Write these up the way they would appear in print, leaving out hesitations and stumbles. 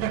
You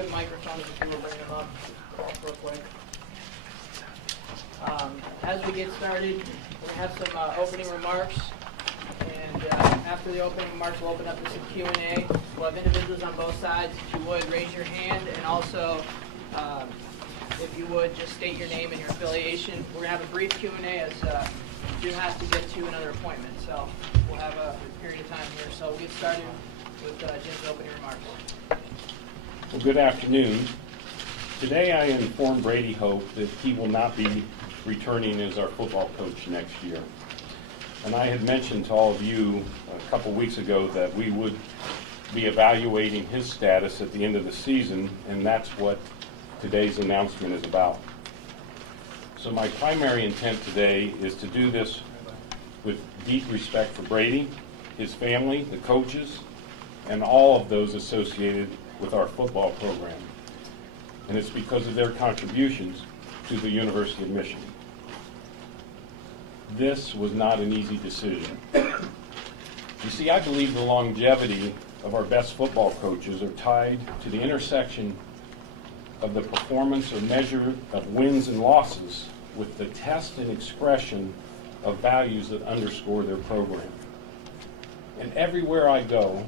have microphones if you will bring them up real quick. As we get started, we're going to have some opening remarks. And after the opening remarks, we'll open up to some Q&A. We'll have individuals on both sides. If you would, raise your hand. And also, if you would, just state your name and your affiliation. We're going to have a brief Q&A as you do have to get to another appointment. So we'll have a period of time here. So we'll get started with Jim's opening remarks. Well, good afternoon. Today I informed Brady Hoke that he will not be returning as our football coach next year. And I had mentioned to all of you a couple weeks ago that we would be evaluating his status at the end of the season, and that's what today's announcement is about. So my primary intent today is to do this with deep respect for Brady, his family, the coaches, and all of those associated with our football program. And it's because of their contributions to the University of Michigan. This was not an easy decision. You see, I believe the longevity of our best football coaches are tied to the intersection of the performance or measure of wins and losses with the test and expression of values that underscore their program. And everywhere I go,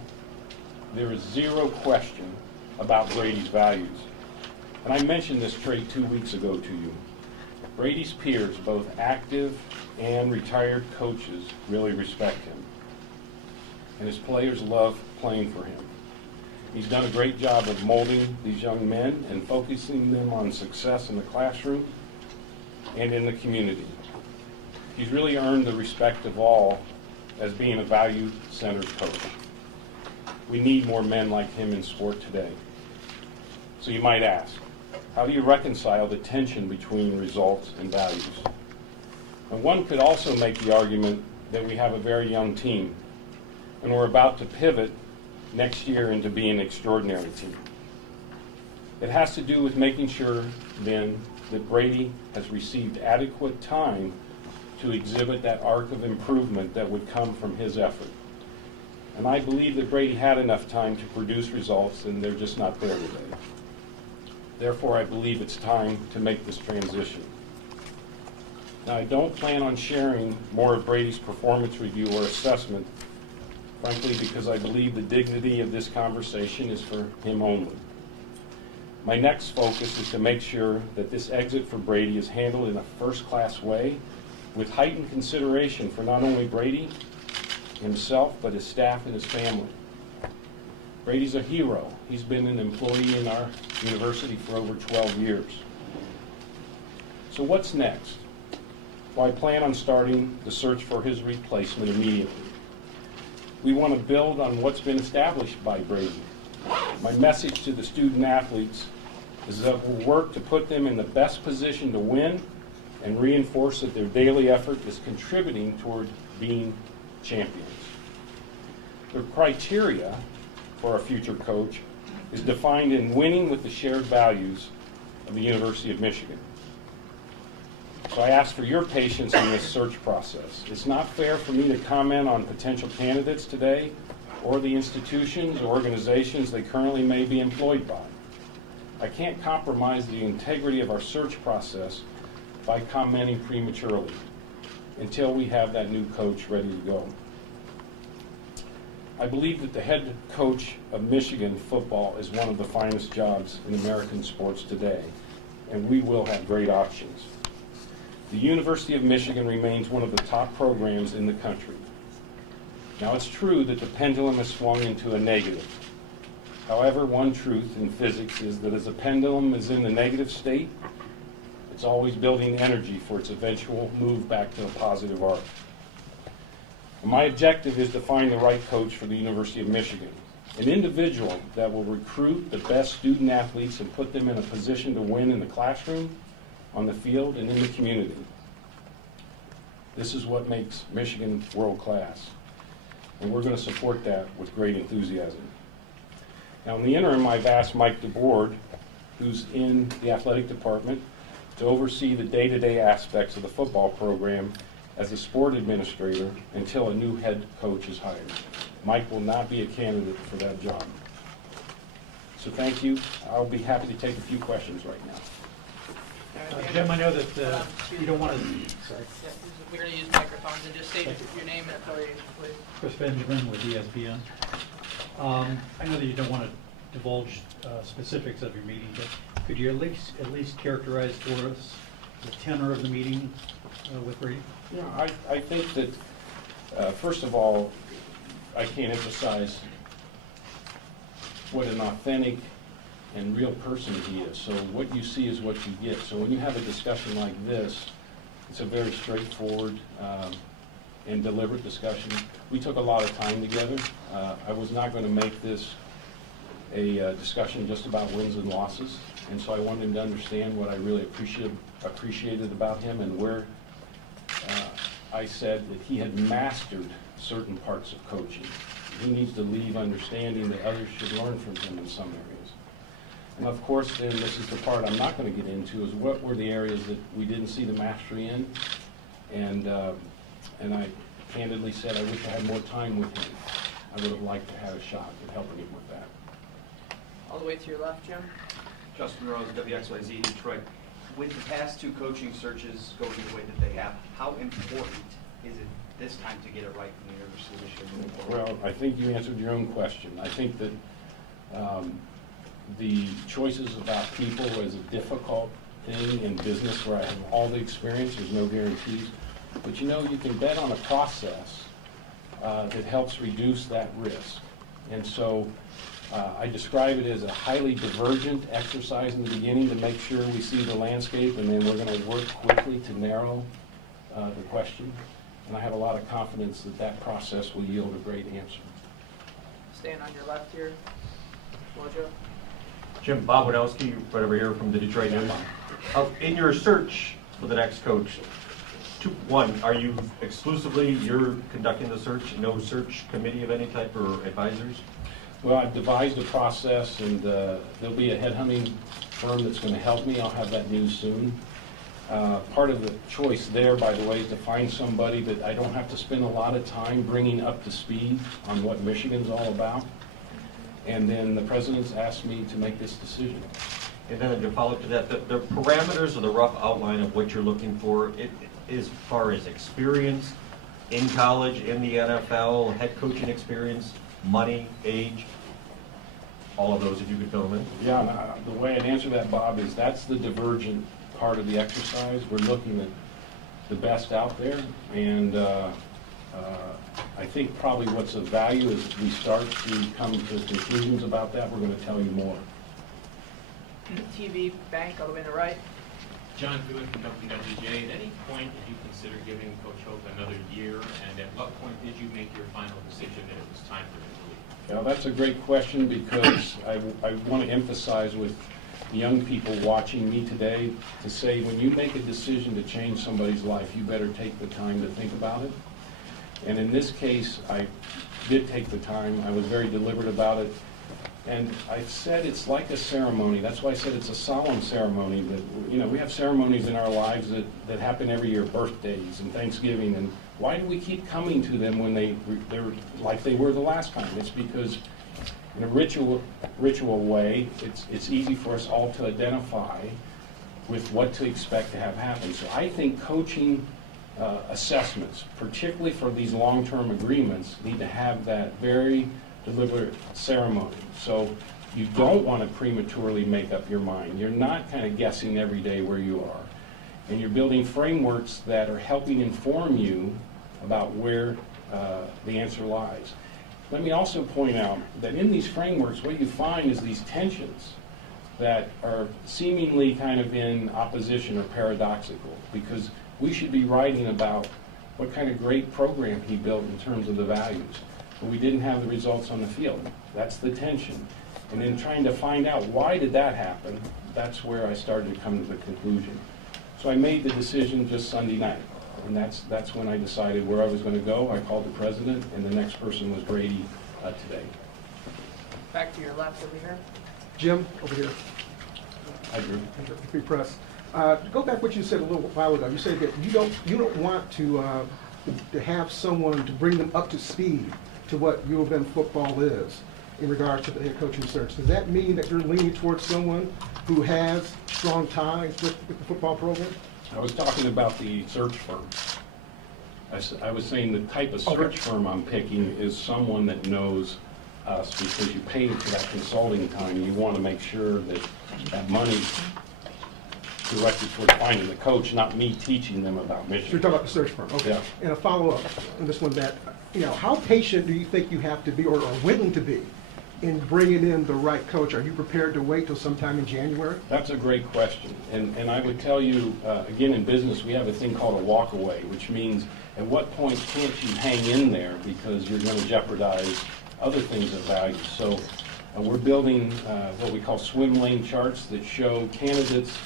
there is zero question about Brady's values. And I mentioned this trait 2 weeks ago to you. Brady's peers, both active and retired coaches, really respect him. And his players love playing for him. He's done a great job of molding these young men and focusing them on success in the classroom and in the community. He's really earned the respect of all as being a value-centered coach. We need more men like him in sport today. So you might ask, how do you reconcile the tension between results and values? And one could also make the argument that we have a very young team, and we're about to pivot next year into being an extraordinary team. It has to do with making sure, then, that Brady has received adequate time to exhibit that arc of improvement that would come from his effort. And I believe that Brady had enough time to produce results, and they're just not there today. Therefore, I believe it's time to make this transition. Now, I don't plan on sharing more of Brady's performance review or assessment, frankly, because I believe the dignity of this conversation is for him only. My next focus is to make sure that this exit for Brady is handled in a first-class way with heightened consideration for not only Brady himself, but his staff and his family. Brady's a hero. He's been an employee in our university for over 12 years. So what's next? Well, I plan on starting the search for his replacement immediately. We want to build on what's been established by Brady. My message to the student athletes is that we'll work to put them in the best position to win and reinforce that their daily effort is contributing toward being champions. The criteria for a future coach is defined in winning with the shared values of the University of Michigan. So I ask for your patience in this search process. It's not fair for me to comment on potential candidates today or the institutions or organizations they currently may be employed by. I can't compromise the integrity of our search process by commenting prematurely until we have that new coach ready to go. I believe that the head coach of Michigan football is one of the finest jobs in American sports today, and we will have great options. The University of Michigan remains one of the top programs in the country. Now, it's true that the pendulum has swung into a negative. However, one truth in physics is that as a pendulum is in the negative state, it's always building energy for its eventual move back to a positive arc. My objective is to find the right coach for the University of Michigan, an individual that will recruit the best student athletes and put them in a position to win in the classroom, on the field, and in the community. This is what makes Michigan world class, and we're going to support that with great enthusiasm. Now, in the interim, I've asked Mike DeBoard, who's in the athletic department, to oversee the day-to-day aspects of the football program as a sport administrator until a new head coach is hired. Mike will not be a candidate for that job. So thank you. I'll be happy to take a few questions right now. Jim, I know that you don't want to, sorry. Yeah, we're going to use microphones and just state your name and affiliation, please. Chris Benjamin with ESPN. I know that you don't want to divulge specifics of your meeting, but could you at least characterize for us the tenor of the meeting with Brady? Yeah, I think that, first of all, I can't emphasize what an authentic and real person he is. So what you see is what you get. So when you have a discussion like this, it's a very straightforward and deliberate discussion. We took a lot of time together. I was not going to make this a discussion just about wins and losses, and so I wanted him to understand what I really appreciated about him and where I said that he had mastered certain parts of coaching. He needs to leave understanding that others should learn from him in some areas. And of course, then this is the part I'm not going to get into, is what were the areas that we didn't see the mastery in, and I candidly said I wish I had more time with him. I would have liked to have a shot at helping him with that. All the way to your left, Jim. Justin Rose, WXYZ Detroit. With the past two coaching searches going the way that they have, how important is it this time to get it right from the University of Michigan moving forward? Well, I think you answered your own question. I think that the choices about people is a difficult thing in business where I have all the experience. There's no guarantees. But you know, you can bet on a process that helps reduce that risk. And so I describe it as a highly divergent exercise in the beginning to make sure we see the landscape, and then we're going to work quickly to narrow the question. And I have a lot of confidence that that process will yield a great answer. Staying on your left here. Wojo. Jim, Bob Winowski, right over here from the Detroit News. In your search for the next coach, one, are you exclusively, you're conducting the search, no search committee of any type or advisors? Well, I've devised a process, and there'll be a headhunting firm that's going to help me. I'll have that news soon. Part of the choice there, by the way, is to find somebody that I don't have to spend a lot of time bringing up to speed on what Michigan's all about. And then the president's asked me to make this decision. And then to follow up to that, the parameters or the rough outline of what you're looking for, as far as experience in college, in the NFL, head coaching experience, money, age, all of those, if you could fill them in. Yeah, and the way I'd answer that, Bob, is that's the divergent part of the exercise. We're looking at the best out there, and I think probably what's of value is if we start to come to conclusions about that, we're going to tell you more. TV Bank, all the way on the right. John Hewitt from WWJ. At any point did you consider giving Coach Hoke another year, and at what point did you make your final decision that it was time for him to leave? Yeah, that's a great question, because I want to emphasize with the young people watching me today to say, when you make a decision to change somebody's life, you better take the time to think about it. And in this case, I did take the time. I was very deliberate about it. And I said it's like a ceremony. That's why I said it's a solemn ceremony. That, you know, we have ceremonies in our lives that happen every year, birthdays and Thanksgiving. And why do we keep coming to them when they're like they were the last time? It's because in a ritual way, it's easy for us all to identify with what to expect to have happen. So I think coaching assessments, particularly for these long-term agreements, need to have that very deliberate ceremony. So you don't want to prematurely make up your mind. You're not kind of guessing every day where you are. And you're building frameworks that are helping inform you about where the answer lies. Let me also point out that in these frameworks, what you find is these tensions that are seemingly kind of in opposition or paradoxical, because we should be writing about what kind of great program he built in terms of the values, but we didn't have the results on the field. That's the tension. And in trying to find out why did that happen, that's where I started to come to the conclusion. So I made the decision just Sunday night, and that's when I decided where I was going to go. I called the president, and the next person was Brady today. Back to your left over here. Jim, over here, I agree. free press. Go back what you said a little while ago. You said that you don't want to have someone to bring them up to speed to what U of M football is in regard to the head coaching search. Does that mean that you're leaning towards someone who has strong ties with the football program? I was talking about the search firm. I was saying the type of search firm I'm picking is someone that knows us, because you pay for that consulting time. You want to make sure that that money directed toward finding the coach, not me teaching them about So you're Michigan. talking about the search firm, okay. Yeah. And a follow-up on this one, that, how patient do you think you have to be or willing to be in bringing in the right coach? Are you prepared to wait till sometime in January? That's a great question. And I would tell you, again, in business, we have a thing called a walk-away, which means at what point can't you hang in there because you're going to jeopardize other things of value. So we're building what we call swim lane charts that show candidates'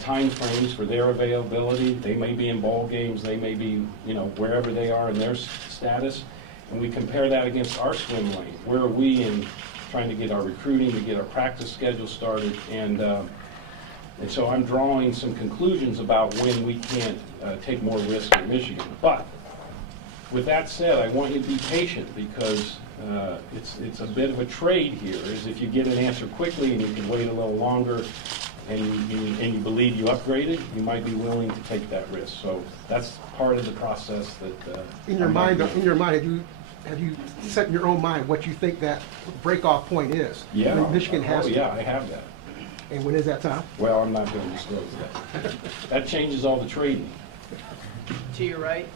time frames for their availability. They may be in ball games, they may be, wherever they are in their status. And we compare that against our swim lane. Where are we in trying to get our recruiting, to get our practice schedule started? And so I'm drawing some conclusions about when we can't take more risk in Michigan. But with that said, I want you to be patient, because it's a bit of a trade here. Is if you get an answer quickly and you can wait a little longer, and you believe you upgraded, you might be willing to take that risk. So that's part of the process that. In your mind, have you set in your own mind what you think that break-off point is? Yeah. When Michigan has to. Yeah, I have that. And when is that time? Well, I'm not going to disclose that. That changes all the trading. To your right.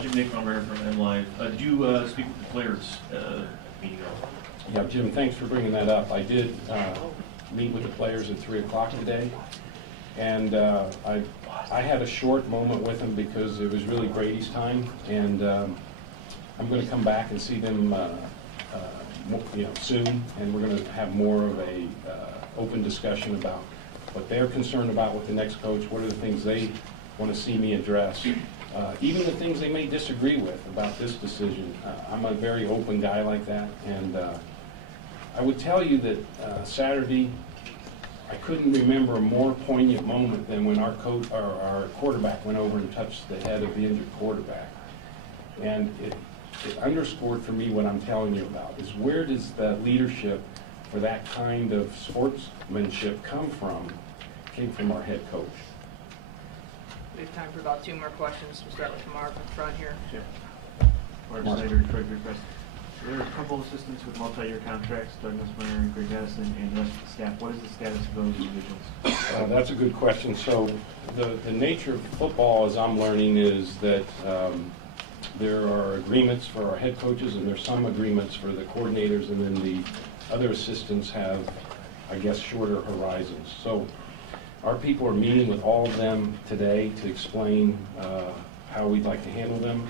Jim Nickmeier from MLive. Did you speak with the players at the meeting? Yeah, Jim, thanks for bringing that up. I did meet with the players at 3 o'clock today, and I had a short moment with them because it was really Brady's time, and I'm going to come back and see them soon, and we're going to have more of a open discussion about what they're concerned about with the next coach, what are the things they want to see me address, even the things they may disagree with about this decision. I'm a very open guy like that, and I would tell you that Saturday, I couldn't remember a more poignant moment than when our quarterback went over and touched the head of the injured quarterback. And it underscored for me what I'm telling you about, is where does the leadership for that kind of sportsmanship come from? It came from our head coach. We have time for about 2 more questions. We'll start with Mark in front here. Mark Mark. Snyder, Detroit Free Press. There are a couple of assistants with multi-year contracts, Doug Nussmeier and Greg Addison, and the rest of the staff. What is the status of those individuals? That's a good question. So the nature of football, as I'm learning, is that there are agreements for our head coaches, and there's some agreements for the coordinators, and then the other assistants have, I guess, shorter horizons. So our people are meeting with all of them today to explain how we'd like to handle them.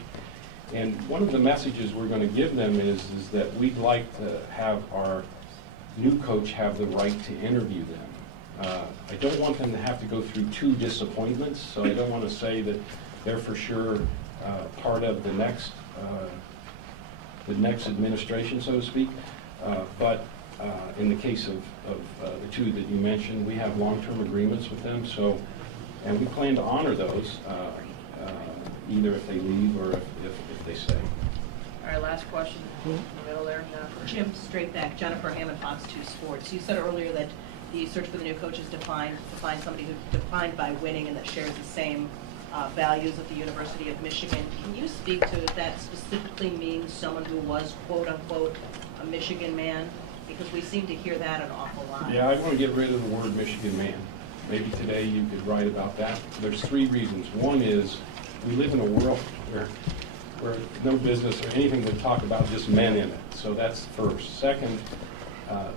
And one of the messages we're going to give them is that we'd like to have our new coach have the right to interview them. I don't want them to have to go through 2 disappointments, so I don't want to say that they're for sure part of the next administration, so to speak. But in the case of the 2 that you mentioned, we have long-term agreements with them, so, and we plan to honor those, either if they leave or if they stay. All right, last question, in the middle there, Jennifer. Jim, straight back, Jennifer Hammond, Fox 2 Sports. You said earlier that the search for the new coach is defined to find somebody who's defined by winning and that shares the same values of the University of Michigan. Can you speak to if that specifically means someone who was quote unquote a Michigan man? Because we seem to hear that an awful lot. Yeah, I want to get rid of the word Michigan man. Maybe today you could write about that. There's 3 reasons. One is we live in a world where no business or anything would talk about just men in it. So that's first. Second,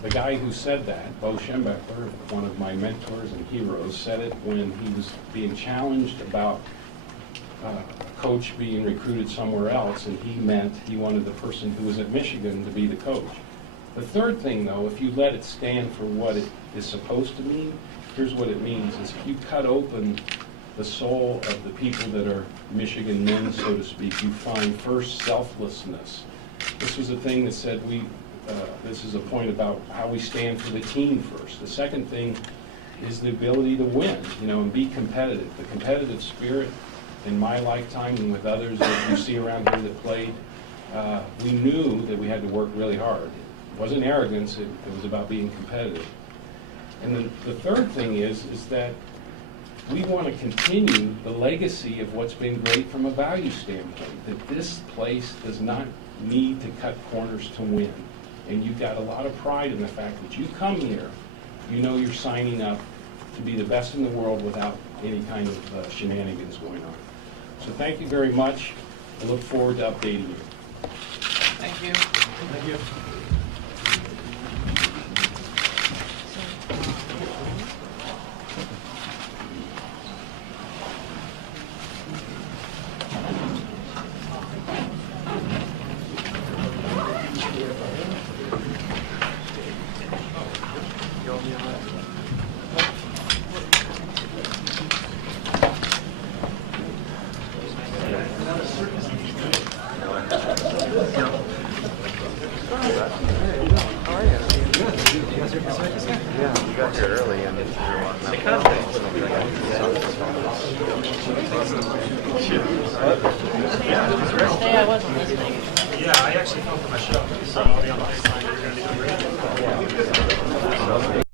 the guy who said that, Bo Schembechler, one of my mentors and heroes, said it when he was being challenged about a coach being recruited somewhere else, and he meant he wanted the person who was at Michigan to be the coach. The third thing, though, if you let it stand for what it is supposed to mean, here's what it means, is if you cut open the soul of the people that are Michigan men, so to speak, you find first selflessness. This was a thing that said this is a point about how we stand for the team first. The second thing is the ability to win, and be competitive. The competitive spirit in my lifetime and with others that you see around here that played, we knew that we had to work really hard. It wasn't arrogance, it was about being competitive. And then the third thing is that we want to continue the legacy of what's been great from a value standpoint, that this place does not need to cut corners to win. And you've got a lot of pride in the fact that you come here, you know you're signing up to be the best in the world without any kind of shenanigans going on. So thank you very much. I look forward to updating you. Thank you. Thank you. Yeah, I actually fell for my show, so I'll be on the baseline. You're going to do great.